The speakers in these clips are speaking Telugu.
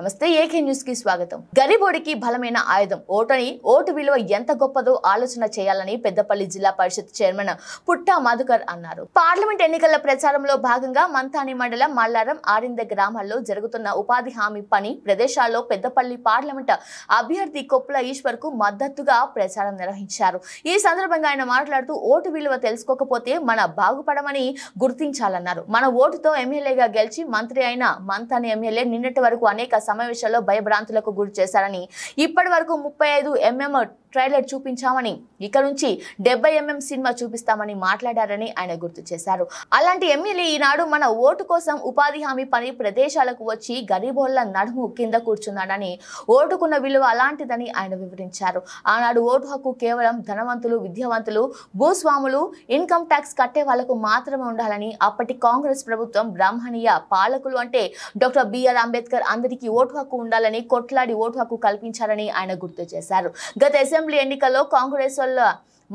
నమస్తే ఏకే న్యూస్ కి స్వాగతం. గరీబోడికి బలమైన ఆయుధం ఓటని, ఓటు విలువ ఎంత గొప్పదో ఆలోచన చేయాలని పెద్దపల్లి జిల్లా పరిషత్ చైర్మన్ పుట్టా మధుకర్ అన్నారు. పార్లమెంట్ ఎన్నికల ప్రచారంలో భాగంగా మంతాని మండలం మల్లారం, ఆరింద గ్రామాల్లో జరుగుతున్న ఉపాధి హామీ పని ప్రదేశాల్లో పెద్దపల్లి పార్లమెంట్ అభ్యర్థి కొప్పుల ఈశ్వర్ కు మద్దతుగా ప్రచారం నిర్వహించారు. ఈ సందర్భంగా ఆయన మాట్లాడుతూ ఓటు విలువ తెలుసుకోకపోతే మన బాగుపడమని గుర్తించాలన్నారు. మన ఓటుతో ఎమ్మెల్యేగా గెలిచి మంత్రి అయిన మంతాని ఎమ్మెల్యే నిన్నటి వరకు అనేక సమావేశాల్లో భయభ్రాంతులకు గురి చేశారని, ఇప్పటి వరకు 35 mm ట్రైలర్ చూపించామని, ఇక నుంచి 70 mm సినిమా చూపిస్తామని మాట్లాడారని ఆయన గుర్తు చేశారు. అలాంటి ఎమ్మెల్యే ఈనాడు మన ఓటు కోసం ఉపాధి హామీ పని ప్రదేశాలకు వచ్చి గరీబోళ్ల నడుము కింద కూర్చున్నాడని, ఓటుకున్న విలువ అలాంటిదని ఆయన వివరించారు. ఆనాడు ఓటు హక్కు కేవలం ధనవంతులు, విద్యావంతులు, భూస్వాములు, ఇన్కమ్ ట్యాక్స్ కట్టే వాళ్లకు మాత్రమే ఉండాలని, అప్పటి కాంగ్రెస్ ప్రభుత్వం బ్రాహ్మణీయ పాలకులు అంటే డాక్టర్ బిఆర్ అంబేద్కర్ అందరికీ ఓటు హక్కు ఉండాలని కొట్లాడి ఓటు హక్కు కల్పించారని ఆయన గుర్తు చేశారు. గత అసెంబ్లీ ఎన్నికల్లో కాంగ్రెస్ వాళ్ళ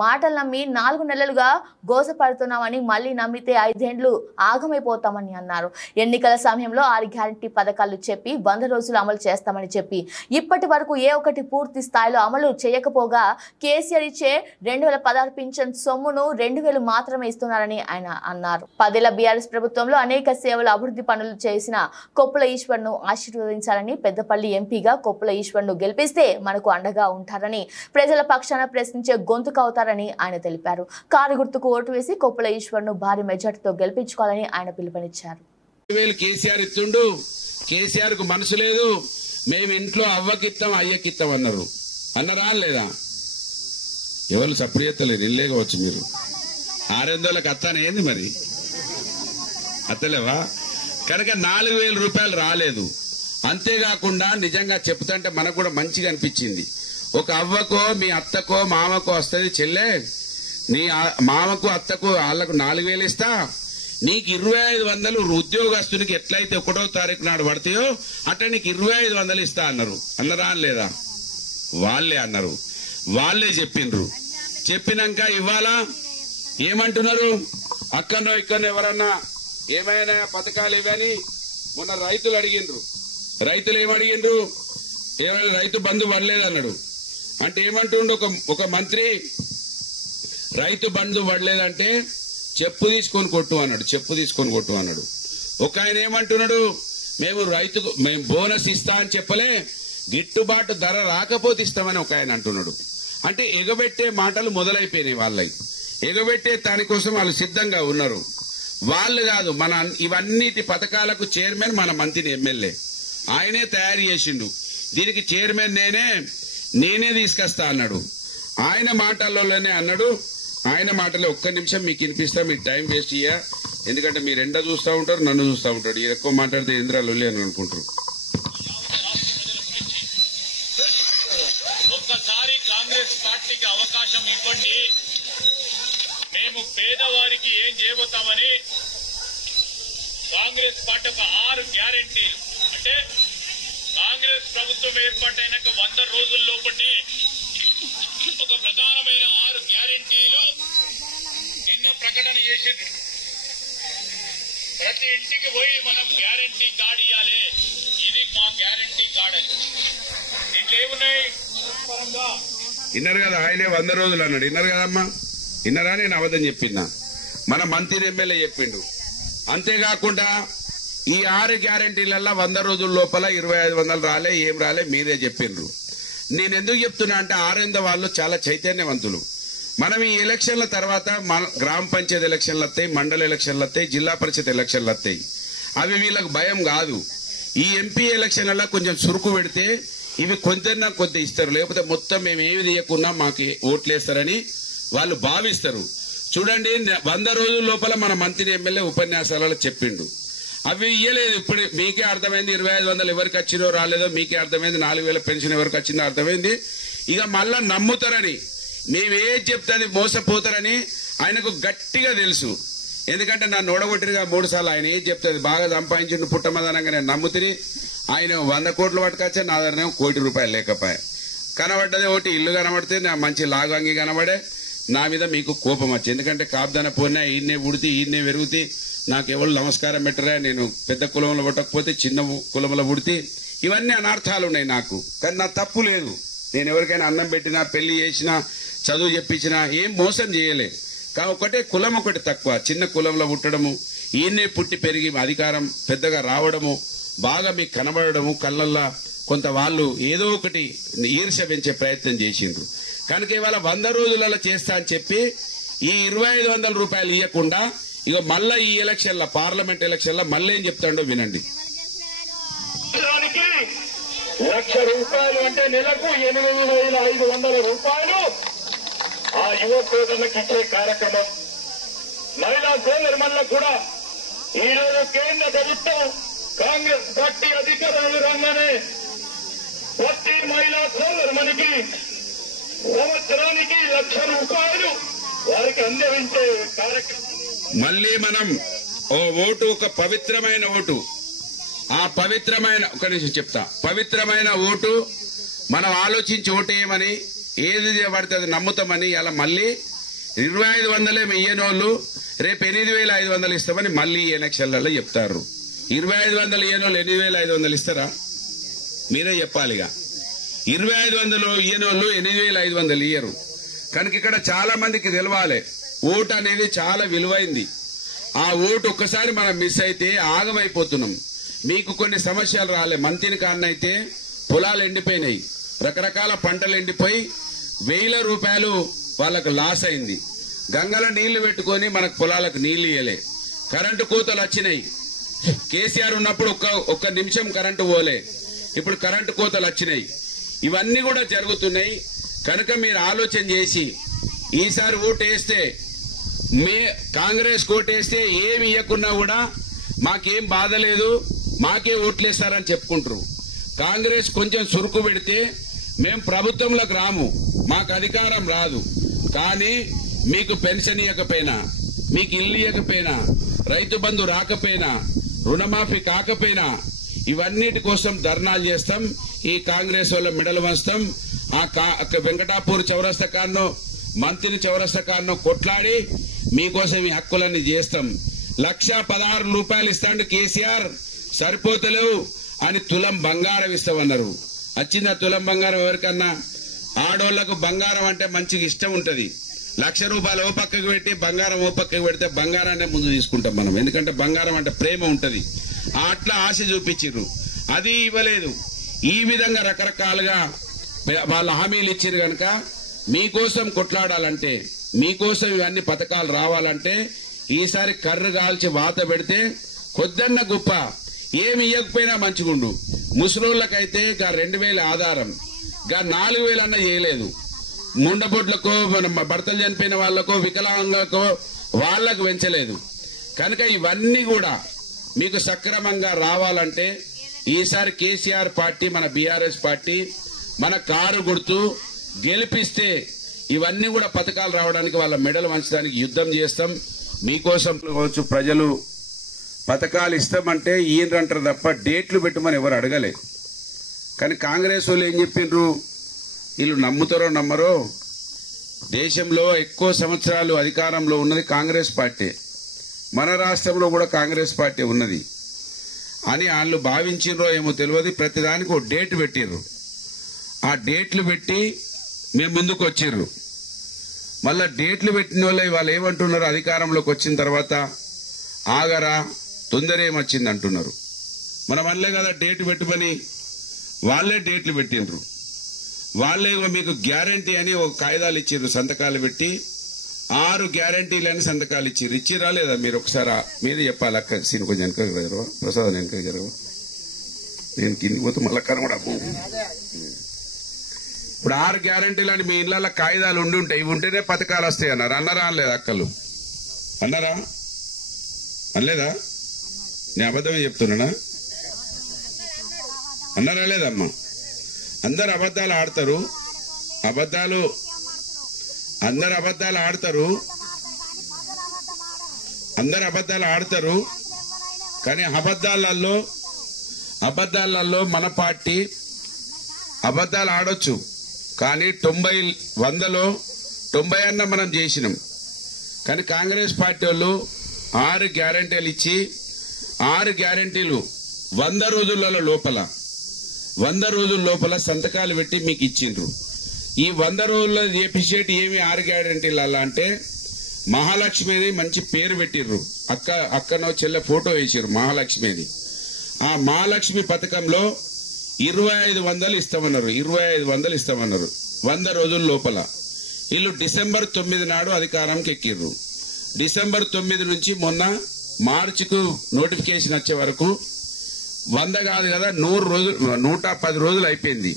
మాటలు నమ్మి 4 నెలలుగా గోసపడుతున్నామని, మళ్ళీ నమ్మితే 5 ఏళ్లు ఆగమైపోతామని అన్నారు. ఎన్నికల సమయంలో 6 గ్యారంటీ పథకాలు చెప్పి 100 రోజులు అమలు చేస్తామని చెప్పి ఇప్పటి వరకు ఏ ఒక్కటి పూర్తి స్థాయిలో అమలు చేయకపోగా కేసీఆర్ ఇచ్చే 2016 పింఛన్ సొమ్మును 2000 మాత్రమే ఇస్తున్నారని ఆయన అన్నారు. 10 ఏళ్ల బీఆర్ఎస్ ప్రభుత్వంలో అనేక సేవలు, అభివృద్ధి పనులు చేసిన కొప్పుల ఈశ్వర్ ను ఆశీర్వదించాలని, పెద్దపల్లి ఎంపీగా కొప్పుల ఈశ్వర్ ను గెలిపిస్తే మనకు అండగా ఉంటారని, ప్రజల పక్షాన ప్రశ్నించే గొంతుకు అవుతారని ఆయన తెలిపారు. కారు గుర్తుకు ఓటు వేసి కొప్పుల ఈశ్వర్ ను భారీ మెజార్టీతో గెలిపించుకోవాలని ఆయన పిలుపునిచ్చారు. కేసీఆర్ ఇస్తుండు, కేసీఆర్ కు మనసు లేదు, మేము ఇంట్లో అవ్వకిత్తాం అయ్యకిత్తాం అన్నారా లేదా? ఎవరు సప్రియతలేదు, ఇల్లేకపోవచ్చు మీరు 600లకు అత్తానే ఏంది మరి అత్తలేవా? కనుక 4000 రూపాయలు రాలేదు. అంతేకాకుండా నిజంగా చెప్తుంటే మనకు కూడా మంచిగా అనిపించింది. ఒక అవ్వకో మీ అత్తకో మామకో వస్తుంది చెల్లె, నీ మామకు అత్తకు వాళ్లకు 4000 ఇస్తా, నీకు 2500 ఉద్యోగస్తునికి ఎట్లయితే 1వ తారీఖు నాడు పడతాయో అట్లా నీకు 2500 ఇస్తా అన్నారు. అన్నరా లేదా? వాళ్లే అన్నారు, వాళ్లే చెప్పిండ్రు. చెప్పినాక ఇవాళ ఏమంటున్నారు? అక్కడనో ఇక్కడనో ఎవరన్నా ఏమైనా పథకాలు ఇవని మొన్న రైతులు అడిగిండ్రు. రైతులు ఏమడిగిండ్రు? ఏమైనా రైతు బంధు పడలేదన్నాడు. అంటే ఏమంటుండు ఒక మంత్రి, రైతు బంధు పడలేదంటే చెప్పు తీసుకొని కొట్టు అన్నాడు. చెప్పు తీసుకొని కొట్టు అన్నాడు. ఒక ఆయన ఏమంటున్నాడు, మేము బోనస్ ఇస్తా అని చెప్పలే, గిట్టుబాటు ధర రాకపోతే ఇస్తామని ఒక ఆయన అంటున్నాడు. అంటే ఎగబెట్టే మాటలు మొదలైపోయినాయి. వాళ్ళకి ఎగబెట్టే దానికోసం వాళ్ళు సిద్ధంగా ఉన్నారు. వాళ్ళు కాదు, మన ఇవన్నిటి పథకాలకు చైర్మన్ మన మంత్రి ఎమ్మెల్యే, ఆయనే తయారు చేసిండు. దీనికి చైర్మన్ నేనే తీసుకొస్తా అన్నాడు. ఆయన మాటల్లోనే అన్నాడు. ఆయన మాటలో ఒక్క నిమిషం మీకు వినిపిస్తా, మీకు టైం వేస్ట్ చేయ, ఎందుకంటే మీరు ఎండ చూస్తూ ఉంటారు, నన్ను చూస్తూ ఉంటాడు. ఎక్కువ మాట్లాడితే ఇంద్రాలు అని అనుకుంటారు. ఒక్కసారి కాంగ్రెస్ పార్టీకి అవకాశం ఇవ్వండి, మేము పేదవారికి ఏం చేయబోతామని కాంగ్రెస్ పార్టీ ఒక 6 గ్యారెంటీలు, అంటే కాంగ్రెస్ ప్రభుత్వం ఏర్పాటైనాక 100 రోజుల్లోపటే ఒక ప్రధానమైన 6 గ్యారెంటీలు నిన్న ప్రకటన చేసింది. ప్రతి ఇంటికి పోయి మనం గ్యారెంటీ కార్డు ఇవ్వాలి, ఇది మా గ్యారెంటీ కార్డు అని. దీంట్లో ఏమున్నాయి? విన్నారు కదా, ఆయనే 100 రోజులు అన్నాడు. విన్నారు కదమ్మా, విన్నారా? నేను అబద్ధం చెప్పినా, మన మంత్రి ఎమ్మెల్యే చెప్పిండు. అంతేకాకుండా ఈ 6 గ్యారెంటీలల్లా 100 రోజుల లోపల 2500 రాలే, ఏం రాలే, మీరే చెప్పిండ్రు. నేను ఎందుకు చెప్తున్నా అంటే ఆరేంద వాళ్ళు చాలా చైతన్యవంతులు. మనం ఈ ఎలక్షన్ల తర్వాత గ్రామ పంచాయతీ ఎలక్షన్లు వస్తాయి, మండల ఎలక్షన్లు వస్తాయి, జిల్లా పరిషత్ ఎలక్షన్లు వస్తాయి. అవి వీళ్ళకు భయం కాదు. ఈ ఎంపీ ఎలక్షన్లలో కొంచెం చురుకు పెడితే ఇవి కొంచెం కొద్ది ఇస్తారు, లేకపోతే మొత్తం మేము ఏమి తీయకున్నా మాకు ఓట్లేస్తారని వాళ్ళు భావిస్తారు. చూడండి, 100 రోజుల లోపల మన మంత్రి ఎమ్మెల్యే ఉపన్యాసాలలో చెప్పిండు. అవి ఇయ్యలేదు. ఇప్పుడు మీకే అర్థమైంది 2500 ఎవరికి వచ్చినో రాలేదో మీకే అర్థమైంది, 4000 పెన్షన్ ఎవరికి వచ్చిందో అర్థమైంది. ఇక మళ్ళా నమ్ముతారని, మేమేం చెప్తుంది మోసపోతారని ఆయనకు గట్టిగా తెలుసు. ఎందుకంటే నన్ను ఓడగొట్టిరుగా 3 సార్లు. ఆయన ఏం చెప్తుంది బాగా సంపాదించిండు పుట్టమదనంగా నేను నమ్ముతిని. ఆయన 100 కోట్లు పట్టుకొచ్చా, నా దగ్గర ₹1 కోటి లేకపోయా. కనబడ్డది ఒకటి ఇల్లు కనబడితే నా మంచి లాగంగి కనబడే, నా మీద మీకు కోపం వచ్చి. ఎందుకంటే కాపుదాన పోయినా ఈయన్నే ఉడితే ఈయన్నే పెరుగుతి, నాకెవరు నమస్కారం పెట్టరా, నేను పెద్ద కులంలో పుట్టకపోతే చిన్న కులంలో పుడితే ఇవన్నీ అనర్థాలు ఉన్నాయి నాకు. కానీ నా తప్పు లేదు. నేను ఎవరికైనా అన్నం పెట్టినా, పెళ్లి చేసినా, చదువు చెప్పించినా ఏం మోసం చేయలే. కానీ ఒకటే కులం ఒకటి తక్కువ, చిన్న కులంలో పుట్టడము, ఈయన్నే పుట్టి పెరిగి అధికారం పెద్దగా రావడము, బాగా మీకు కనబడము, కళ్ళల్లా కొంత వాళ్ళు ఏదో ఒకటి ఈర్ష్య పెంచే ప్రయత్నం చేసిండ్రు. కనుక ఇవాళ 100 రోజులలో చేస్తా అని చెప్పి ఈ 2500 రూపాయలు ఇవ్వకుండా ఇక మళ్ళా ఈ ఎలక్షన్ల పార్లమెంట్ ఎలక్షన్ల మళ్ళీ ఏం చెప్తాడో వినండి. 1,00,000 రూపాయలు అంటే నెలకు 8,500 రూపాయలు ఆ యువ సోదరులకు ఇచ్చే కార్యక్రమం. మహిళా సోదరులకు కూడా ఈ రోజు కేంద్ర ప్రభుత్వం కాంగ్రెస్ పార్టీ అధికారంలో రాగానే ప్రతి మహిళా సోదరునికి సంవత్సరానికి 1,00,000 రూపాయలు వారికి అందించే కార్యక్రమం. మళ్ళీ మనం ఓ ఓటు, ఒక పవిత్రమైన ఓటు, ఆ పవిత్రమైన ఒక నిమిషం చెప్తా, పవిత్రమైన ఓటు మనం ఆలోచించి ఓటేయమని, ఏది పడితే అది నమ్ముతామని ఇలా మళ్ళీ 2,500 ఇయ్యనోళ్ళు రేపు 8,500 ఇస్తామని మళ్ళీ ఈ ఎలక్షన్లలో చెప్తారు. 2,500 ఇయ్యనోళ్ళు 8,500 ఇస్తారా? మీరే చెప్పాలిగా. 2,500 ఇయ్యనోళ్ళు 8,500 ఇయ్యరు. కనుక ఇక్కడ చాలా మందికి తెలవాలి, ఓటు అనేది చాలా విలువైంది. ఆ ఓటు ఒక్కసారి మనం మిస్ అయితే ఆగమైపోతున్నాం. మీకు కొన్ని సమస్యలు రాలే. మంతిని కాన్నైతే పొలాలు ఎండిపోయినాయి, రకరకాల పంటలు ఎండిపోయి 1,000 రూపాయలు వాళ్ళకు లాస్ అయింది. గంగలో నీళ్లు పెట్టుకుని మనకు పొలాలకు నీళ్లు ఇయ్యలే. కరెంటు కోతలు వచ్చినాయి. కేసీఆర్ ఉన్నప్పుడు ఒక్క నిమిషం కరెంటు పోలే, ఇప్పుడు కరెంటు కోతలు వచ్చినాయి. ఇవన్నీ కూడా జరుగుతున్నాయి. కనుక మీరు ఆలోచన చేసి ఈసారి ఓటేస్తే, కాంగ్రెస్ ఓటేస్తే ఏమి ఇవ్వకున్నా కూడా మాకేం బాధ లేదు, మాకే ఓట్లేస్తారని చెప్పుకుంటారు. కాంగ్రెస్ కొంచెం సురుకు పెడితే మేము ప్రభుత్వంలోకి రాము, మాకు అధికారం రాదు. కానీ మీకు పెన్షన్ ఇవ్వకపోయినా, మీకు ఇల్లు ఇవ్వకపోయినా, రైతు బంధు రాకపోయినా, రుణమాఫీ కాకపోయినా ఇవన్నిటి కోసం ధర్నాలు చేస్తాం. ఈ కాంగ్రెస్ వాళ్ళ మెడలు వంచుతాం. ఆ వెంకటాపూర్ చౌరస్తా కాన్నో, మంత్రి చౌరస్తా కాన్నో కొట్లాడి మీకోసం ఈ హక్కులన్నీ చేస్తాం. 1,16,000 రూపాయలు ఇస్తాండు కేసీఆర్, సరిపోతలేవు అని తులం బంగారం ఇస్తామన్నారు. వచ్చిందా తులం బంగారం? ఎవరికన్నా ఆడోళ్లకు బంగారం అంటే మంచిగా ఇష్టం ఉంటది. 1,00,000 రూపాయలు ఓ పక్కకు పెట్టి బంగారం ఓ పక్కకు పెడితే బంగారాన్ని ముందు తీసుకుంటాం మనం. ఎందుకంటే బంగారం అంటే ప్రేమ ఉంటది. అట్లా ఆశ చూపించారు, అది ఇవ్వలేదు. ఈ విధంగా రకరకాలుగా వాళ్ళు హామీలు ఇచ్చారు. కనుక మీకోసం కొట్లాడాలంటే, మీకోసం ఇవన్నీ పథకాలు రావాలంటే ఈసారి కర్రు కాల్చి వాత పెడితే కొద్దన్న గొప్ప ఏమి ఇవ్వకపోయినా మంచిగుండు. ముసలోళ్ళకైతే గా 2,000 ఆధారం, గా 4,000 అన్న చేయలేదు. ముండబొడ్లకో, మన భర్తలు చనిపోయిన వాళ్లకో, వికలాంగులకో వాళ్లకు పెంచలేదు. కనుక ఇవన్నీ కూడా మీకు సక్రమంగా రావాలంటే ఈసారి కేసీఆర్ పార్టీ, మన బీఆర్ఎస్ పార్టీ, మన కారు గుర్తు గెలిపిస్తే ఇవన్నీ కూడా పథకాలు రావడానికి, వాళ్ళ మెడలు వంచడానికి యుద్ధం చేస్తాం. మీకోసం కావచ్చు. ప్రజలు పథకాలు ఇస్తామంటే ఈయనంటారు తప్ప డేట్లు పెట్టమని ఎవరు అడగలే. కానీ కాంగ్రెస్ వాళ్ళు ఏం చెప్పిండ్రు, వీళ్ళు నమ్ముతారో నమ్మరో, దేశంలో ఎక్కువ సంవత్సరాలు అధికారంలో ఉన్నది కాంగ్రెస్ పార్టీ, మన రాష్ట్రంలో కూడా కాంగ్రెస్ పార్టీ ఉన్నది అని వాళ్ళు భావించిండ్రో ఏమో తెలియదు. ప్రతిదానికి ఒక డేట్ పెట్టిర్రు. ఆ డేట్లు పెట్టి మేము ముందుకు వచ్చిర్రు. మళ్ళా డేట్లు పెట్టిన వాళ్ళ వాళ్ళు ఏమంటున్నారు, అధికారంలోకి వచ్చిన తర్వాత ఆగరా, తొందర ఏమొచ్చింది అంటున్నారు. మనం వల్లే కదా డేట్ పెట్టుమని, వాళ్లే డేట్లు పెట్టిండ్రు. వాళ్లే మీకు గ్యారంటీ అని ఒక కాయిదాలు ఇచ్చిర్రు, సంతకాలు పెట్టి 6 గ్యారంటీలని సంతకాలు ఇచ్చిర్రు. ఇచ్చిరా లేదా? మీరు ఒకసారి మీరే చెప్పాలి. అక్క సీన్ కొంచెం వెనక జరగవా, ప్రసాద్ వెనక జరగవా, నేను కిందికి పోతే మళ్ళీ కనబడము. ఇప్పుడు 6 గ్యారంటీలని మీ ఇళ్ల కాయిదాలు ఉండి ఉంటాయి, ఇవి ఉంటేనే పథకాలు వస్తాయి అన్నారు. అన్నారా అనలేదా? అక్కలు అన్నారా అనలేదా? నేను అబద్ధమే చెప్తున్నానా? అన్నారా లేదమ్మా? అందరు అబద్ధాలు ఆడతారు, అందరు అబద్ధాలు ఆడతారు. కానీ అబద్ధాలలో మన పార్టీ అబద్ధాలు ఆడొచ్చు, కానీ 90 అన్న మనం చేసినాం. కానీ కాంగ్రెస్ పార్టీ వాళ్ళు 6 గ్యారంటీలు ఇచ్చి 6 గ్యారంటీలు 100 రోజుల లోపల 100 రోజుల లోపల సంతకాలు పెట్టి మీకు ఇచ్చిండ్రు. ఈ 100 రోజుల్లో చేపించేటి ఏమి 6 గ్యారెంటీలు అలా అంటే మహాలక్ష్మిది మంచి పేరు పెట్టిర్రు. అక్కనో చెల్లె ఫోటో వేసిర్రు మహాలక్ష్మిది. ఆ మహాలక్ష్మి పథకంలో 2500 ఇస్తామన్నారు. 2500 ఇస్తామన్నారు 100 రోజుల లోపల. వీళ్ళు డిసెంబర్ 9 నాడు అధికారంకి ఎక్కిర్రు. డిసెంబర్ 9 నుంచి మొన్న మార్చికు నోటిఫికేషన్ వచ్చే వరకు 100 కాదు కదా 100 రోజులు 110 రోజులు అయిపోయింది.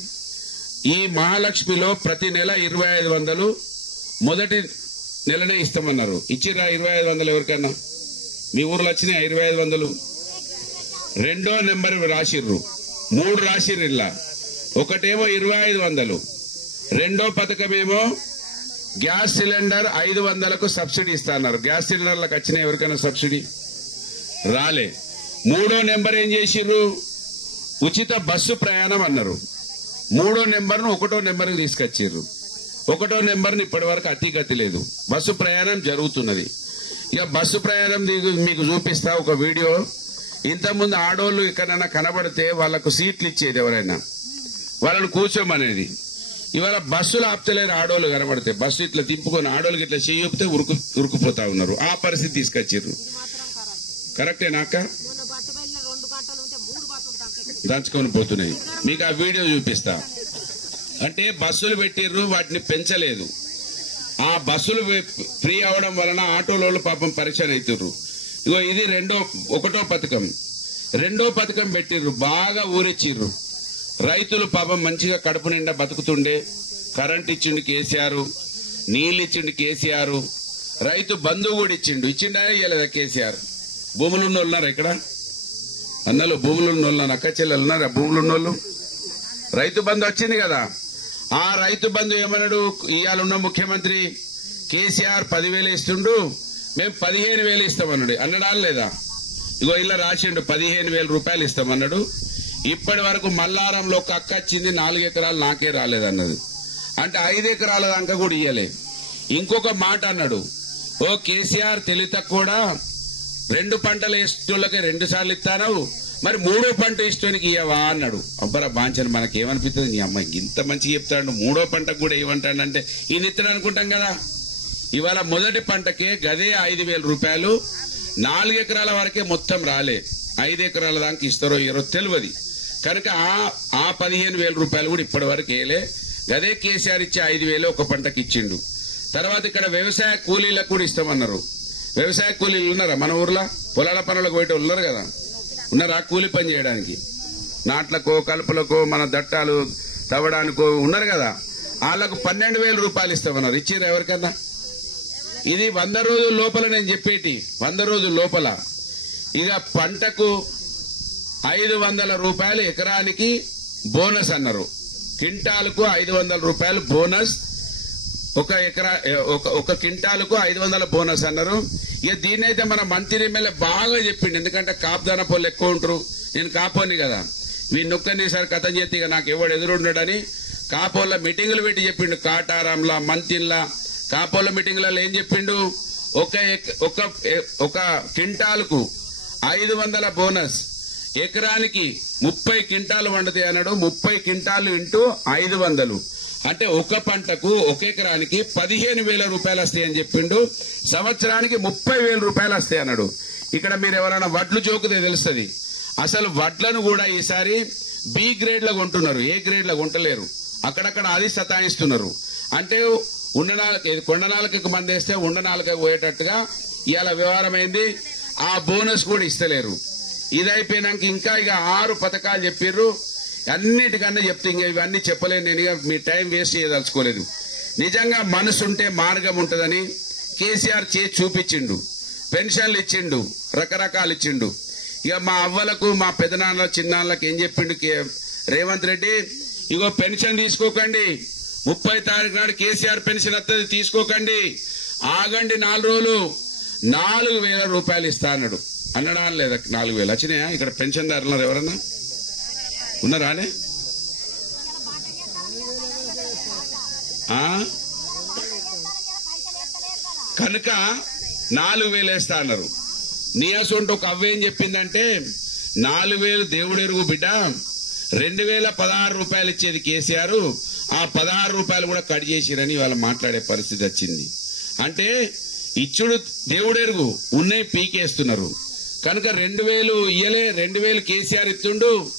ఈ మహాలక్ష్మిలో ప్రతి నెల 2500 మొదటి నెలనే ఇస్తామన్నారు. ఇచ్చిరా 2500 ఎవరికైనా? మీ ఊర్లో వచ్చినాయి 2500? రెండో నెంబర్ రాసిర్రు, 3 రాసిర్రు. ఇలా ఒకటేమో 2500, రెండో పథకమేమో గ్యాస్ సిలిండర్ 500కు సబ్సిడీ ఇస్తున్నారు. గ్యాస్ సిలిండర్లకు వచ్చినాయి ఎవరికైనా సబ్సిడీ? రాలే. మూడో నెంబర్ ఏం చేసిర్రు? ఉచిత బస్సు ప్రయాణం అన్నారు. మూడో నెంబర్ను 1వ నెంబర్కి తీసుకొచ్చిర్రు. 1వ నెంబర్ని ఇప్పటి వరకు అతిగతి లేదు. బస్సు ప్రయాణం జరుగుతున్నది. ఇక బస్సు ప్రయాణం మీకు చూపిస్తా ఒక వీడియో. ఇంతకుముందు ఆడోళ్లు ఎక్కడైనా కనబడితే వాళ్లకు సీట్లు ఇచ్చేది, ఎవరైనా వాళ్ళని కూర్చోమనేది. ఇవాళ బస్సులు ఆపుతలేరు. ఆడోళ్లు కనబడితే బస్సు ఇట్లా తిప్పుకొని ఆడోళ్ళకి ఇట్లా చెయ్యితే ఉరుకుపోతా ఉన్నారు. ఆ పరిస్థితి తీసుకొచ్చిర్రు. కరెక్టేనాక? దంచుకొని పోతున్నాయి. మీకు ఆ వీడియో చూపిస్తా. అంటే బస్సులు పెట్టిర్రు, వాటిని పెంచలేదు. ఆ బస్సులు ఫ్రీ అవడం వలన ఆటోలో పాపం పరిచయం అవుతుర్రు. ఇగో ఇది 1వ పథకం. 2వ పథకం పెట్టిర్రు, బాగా ఊరెచ్చిర్రు. రైతులు పాపం మంచిగా కడుపు నిండా బతుకుతుండే. కరెంట్ ఇచ్చిండు కేసీఆర్, నీళ్లు ఇచ్చిండు కేసీఆర్, రైతు బంధువు కూడా ఇచ్చిండా ఇయ్యలేదా కేసీఆర్? భూములు ఉన్న ఉన్నారు ఇక్కడ అన్నలు, భూములు ఉన్న వాళ్ళు అక్క చెల్లెలు ఉన్నారా? భూములు ఉన్నోళ్ళు రైతు బంధు వచ్చింది కదా. ఆ రైతు బంధు ఏమన్నాడు? ఇవాళ ముఖ్యమంత్రి కేసీఆర్ 10,000 ఇస్తుండు, మేము 15,000 ఇస్తామన్నాడు. అన్నడా లేదా? ఇగో ఇలా రాసిండు 15,000 రూపాయలు ఇస్తామన్నాడు. ఇప్పటి వరకు మల్లారంలో ఒక అక్క వచ్చింది, 4 ఎకరాలు నాకే రాలేదన్నది. అంటే 5 ఎకరాల దాకా కూడా ఇయ్యలే. ఇంకొక మాట అన్నాడు, ఓ కేసీఆర్ తెలివి తక్కువడా, 2 పంటలు వేసేటోళ్ళకి 2 సార్లు ఇస్తాను, మరి 3వ పంట ఇష్టోనికి ఇయ్యవా అన్నాడు. అబ్బరా బాంచని మనకేమనిపిస్తుంది, నీ అమ్మాయి ఇంత మంచిగా చెప్తాడు, 3వ పంటకు కూడా ఇవ్వంటాడంటే ఈయన ఇస్తాడు అనుకుంటాం కదా. ఇవాళ మొదటి పంటకే గదే 5,000 రూపాయలు. 4 ఎకరాల వరకే మొత్తం రాలే. 5 ఎకరాల దానికి ఇస్తారో ఇయ్యరో తెలియదు. కనుక ఆ 15,000 రూపాయలు కూడా ఇప్పటి వరకు వేయలే. గదే కేసీఆర్ ఇచ్చే 5,000 ఒక పంటకి ఇచ్చిండు. తర్వాత ఇక్కడ వ్యవసాయ కూలీలకు కూడా ఇస్తామన్నారు. వ్యవసాయ కూలీలు ఉన్నారా మన ఊర్లో? పొలాల పనులకు పోయేట ఉన్నారు కదా, ఉన్నారా? కూలీ పని చేయడానికి నాట్లకో కలుపులకో మన దట్టాలు తవ్వడానికో ఉన్నారు కదా. వాళ్ళకు 12,000 రూపాయలు ఇస్తామన్నారు. ఇచ్చిరా ఎవరికన్నా? ఇది 100 రోజుల లోపల నేను చెప్పేటి, 100 రోజుల లోపల. ఇక పంటకు 500 రూపాయలు ఎకరానికి బోనస్ అన్నారు. క్వింటాలకు 500 రూపాయలు బోనస్. ఒక క్వింటాలకు 500 బోనస్ అన్నారు. ఇక దీన్నైతే మన మంత్రి ఎమ్మెల్యే బాగా చెప్పిండు. ఎందుకంటే కాపుదాన పోలు ఎక్కువ ఉంటారు. నేను కాపోని కదా, వీళ్ళొక్కని సార్ కథం చేస్తే ఇక నాకు ఎవడు ఎదురుండడని కాపోళ్ళ మీటింగులు పెట్టి చెప్పిండు. కాటారంలా మంతిన్లా కాపోళ్ళ మీటింగులలో ఏం చెప్పిండు? ఒక క్వింటాలకు 500 బోనస్, ఎకరానికి 30 క్వింటాలు వండుతాయి అన్నాడు. 30 క్వింటాలు ఇంటూ 500 అంటే ఒక పంటకు ఒక ఎకరానికి 15,000 రూపాయలు వస్తాయని చెప్పిండు. సంవత్సరానికి 30,000 రూపాయలు వస్తాయి అన్నాడు. ఇక్కడ మీరు ఎవరైనా వడ్లు జోకుతే తెలుస్తుంది. అసలు వడ్లను కూడా ఈసారి బి గ్రేడ్ లో కొంటున్నారు, ఏ గ్రేడ్ లో కొంటలేరు. అక్కడక్కడ అది సతాయిస్తున్నారు. అంటే కొండనాలకి మంది వేస్తే ఉండనాలకి పోయేటట్టుగా ఇవాళ వ్యవహారం అయింది. ఆ బోనస్ కూడా ఇస్తలేరు. ఇదైపోయినాక ఇంకా ఇక 6 పథకాలు చెప్పిర్రు. అన్నిటికన్నా చెప్తే ఇంకా ఇవన్నీ చెప్పలేను నేను, ఇక మీ టైం వేస్ట్ చేయదలుచుకోలేదు. నిజంగా మనసుంటే మార్గం ఉంటుందని కేసీఆర్ చేసి చూపించిండు. పెన్షన్లు ఇచ్చిండు, రకరకాలు ఇచ్చిండు. ఇక మా అవ్వలకు మా పెదనాన్న చిన్నాన్నలకు ఏం చెప్పిండు రేవంత్ రెడ్డి? ఇగో పెన్షన్ తీసుకోకండి, 30 తారీఖు నాడు కేసీఆర్ పెన్షన్ వస్తుంది, తీసుకోకండి, ఆగండి 4 రోజులు, 4,000 రూపాయలు ఇస్తా అన్నాడు. అన్నడా లేదా? 4,000 వచ్చినాయా? ఇక్కడ పెన్షన్దారులు ఎవరన్నా ఉన్నారానే? కనుక 4,000 వేస్తా అన్నారు. నియాసొంటి ఒక అవ్వేం చెప్పిందంటే 4,000 దేవుడు ఎరుగు బిడ్డ, 2016 రూపాయలు ఇచ్చేది కేసీఆర్, ఆ 16 రూపాయలు కూడా కట్ చేసిరని వాళ్ళు మాట్లాడే పరిస్థితి వచ్చింది. అంటే ఇచ్చుడు దేవుడెరుగు, ఉన్నాయి పీకేస్తున్నారు. కనుక 2000 ఇయ్యలే, 2000 కేసీఆర్ ఇస్తుండు,